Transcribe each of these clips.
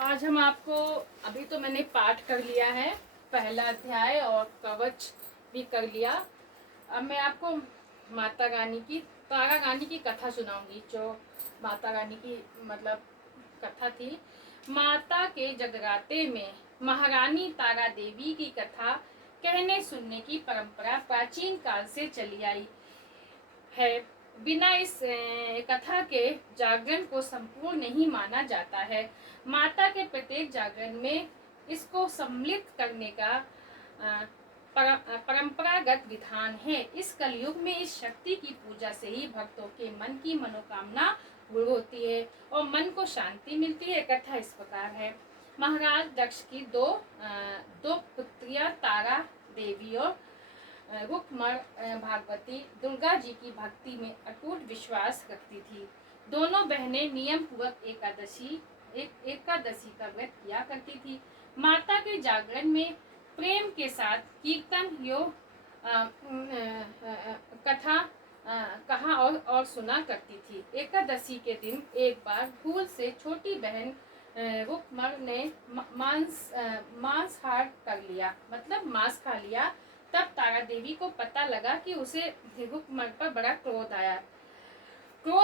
आज हम आपको अभी तो मैंने पाठ कर लिया है, पहला अध्याय और कवच भी कर लिया। अब मैं आपको माता रानी की तारा रानी की कथा सुनाऊंगी। जो माता रानी की मतलब कथा थी, माता के जगराते में महारानी तारा देवी की कथा कहने सुनने की परंपरा प्राचीन काल से चली आई है। बिना इस कथा के जागरण को संपूर्ण नहीं माना जाता है। माता के प्रत्येक जागरण में इसको सम्मिलित करने का परंपरागत विधान है। इस कलयुग में इस शक्ति की पूजा से ही भक्तों के मन की मनोकामना पूर्ण होती है और मन को शांति मिलती है। कथा इस प्रकार है। महाराज दक्ष की दो पुत्रियां तारा देवी और रुक्मण भागवती दुर्गा जी की भक्ति में अटूट विश्वास रखती थी। दोनों बहनें नियम पूर्वक एकादशी का व्रत किया करती थी। माता के जागरण में प्रेम के साथ कीर्तन योग कथा कहा और सुना करती थी। एकादशी के दिन एक बार भूल से छोटी बहन रुक्मण ने मांसाहार कर लिया, मतलब मांस खा लिया। तब तारा देवी को पता लगा कि उसे रुक्मण पर बड़ा क्रोध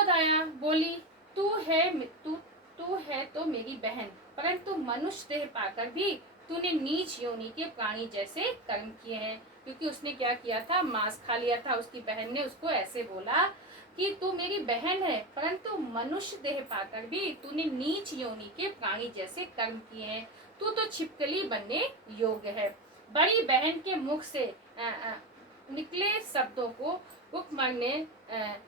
आया। बोली, तू है तो मेरी बहन, परंतु मनुष्य देह पाकर भी तूने नीच योनि के प्राणी जैसे कर्म किए हैं। क्योंकि उसने क्या किया था, मांस खा लिया था। उसकी बहन ने उसको ऐसे बोला कि तू मेरी बहन है, परंतु मनुष्य देह पाकर भी तूने नीच योनि के प्राणी जैसे कर्म किए हैं। तू तो छिपकली बनने योग्य है। बड़ी बहन के मुख से निकले शब्दों को रुक्मण ने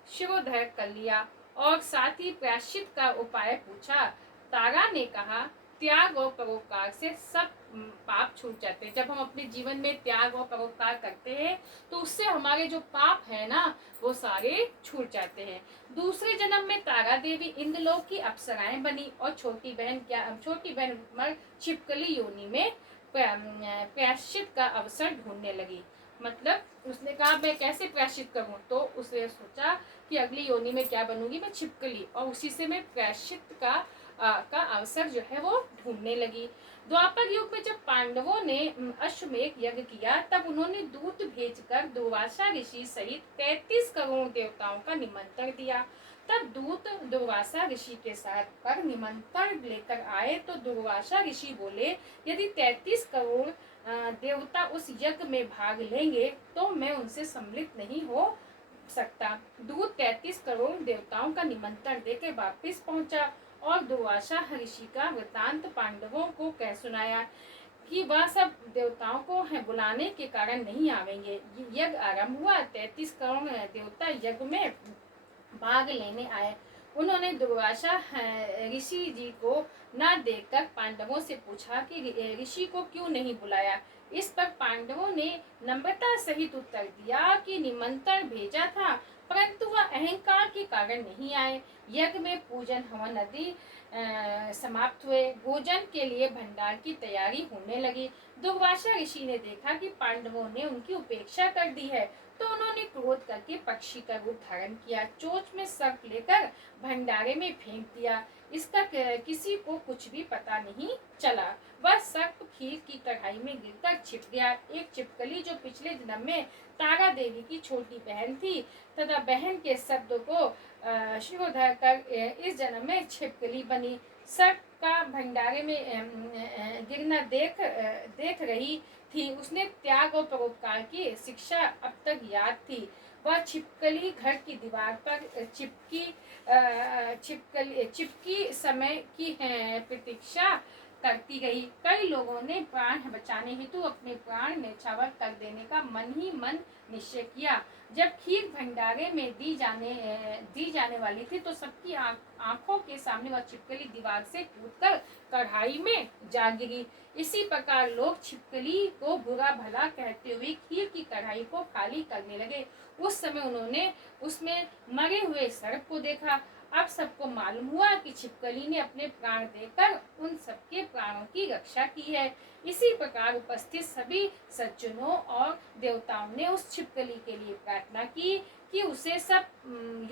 शिरोधार्य कर लिया और साथ ही प्रायश्चित का उपाय पूछा। तारा ने कहा, त्याग और परोपकार से सब पाप छूट जाते हैं। जब हम अपने जीवन में त्याग और परोपकार करते हैं तो उससे हमारे जो पाप है ना, वो सारे छूट जाते हैं। दूसरे जन्म में तारा देवी इंद्रलोक की अप्सराएं बनी और छोटी बहन रुक्मण छिपकली योनि में प्रायश्चित का अवसर ढूंढने लगी। मतलब उसने कहा, मैं कैसे प्रायश्चित करूं? तो उसने सोचा कि अगली योनि में क्या बनूंगी, मैं छिपकली, और उसी से मैं प्रायश्चित का अवसर जो है वो ढूंढने लगी। द्वापर युग में जब पांडवों ने अश्वमेध यज्ञ किया, तब उन्होंने दूत भेजकर दुर्वासा ऋषि सहित 33 करोड़ देवताओं का निमंत्रण दिया। तब दूत दुर्वासा ऋषि के साथ पर निमंत्रण लेकर आए तो दुर्वासा ऋषि बोले, यदि 33 करोड़ देवता उस यज्ञ में भाग लेंगे तो मैं उनसे सम्मिलित नहीं हो सकता। दूत 33 करोड़ देवताओं का निमंत्रण देकर वापिस पहुंचा और दुर्वासा ऋषि का वृतांत पांडवों को कह सुनाया कि वह सब देवताओं को बुलाने के कारण नहीं आवेंगे। यज्ञ आरंभ हुआ। 33 करोड़ देवता यज्ञ में भाग लेने आए। उन्होंने दुर्वासा ऋषि जी को न देखकर पांडवों से पूछा कि ऋषि को क्यों नहीं बुलाया। इस पर पांडवों ने नम्रता सहित उत्तर दिया कि निमंत्रण भेजा था, परंतु वह अहंकार के कारण नहीं आए। यज्ञ में पूजन हवन आदि समाप्त हुए। भोजन के लिए भंडार की तैयारी होने लगी। दुर्वासा ऋषि ने देखा कि पांडवों ने उनकी उपेक्षा कर दी है, तो उन्होंने क्रोध करके पक्षी का रूप धारण किया। चोंच में सर्प लेकर भंडारे में फेंक दिया। इसका किसी को कुछ भी पता नहीं चला। वह सर्प खीर की कढ़ाई में गिरकर छिप गया। एक छिपकली जो पिछले जन्म में तारा देवी की छोटी बहन थी तथा बहन के शब्दों को शिरोधार्य कर इस जन्म में छिपकली बनी। सर्प का भंडारे में गिरना देख रही थी। उसने त्याग और परोपकार की शिक्षा अब तक याद थी। वह छिपकली घर की दीवार पर चिपकी समय की प्रतीक्षा करती रही। कई लोगों ने प्राण बचाने हेतु अपने प्राण न्यौछावर कर देने का मन ही मन निश्चय किया। जब खीर भंडारे में दी जाने वाली थी तो सबकी आंखों के सामने वह छिपकली दीवार से कूदकर कढ़ाई में जा गिरी। इसी प्रकार लोग छिपकली को बुरा भला कहते हुए खीर की कढ़ाई को खाली करने लगे। उस समय उन्होंने उसमें मरे हुए सर्प को देखा। अब सबको मालूम हुआ कि छिपकली ने अपने प्राण देकर उन सबके प्राणों की रक्षा की है। इसी प्रकार उपस्थित सभी सज्जनों और देवताओं ने उस छिपकली के लिए प्रार्थना की कि उसे सब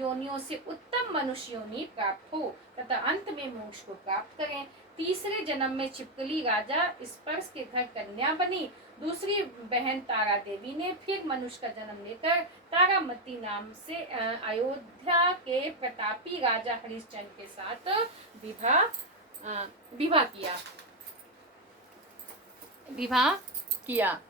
योनियों से उत्तम मनुष्य योनि प्राप्त हो तथा अंत में मोक्ष को प्राप्त करें। तीसरे जन्म में छिपकली राजा स्पर्श के घर कन्या बनी। दूसरी बहन तारा देवी ने फिर मनुष्य का जन्म लेकर तारामती नाम से अयोध्या के प्रतापी राजा हरिश्चंद्र के साथ विवाह किया।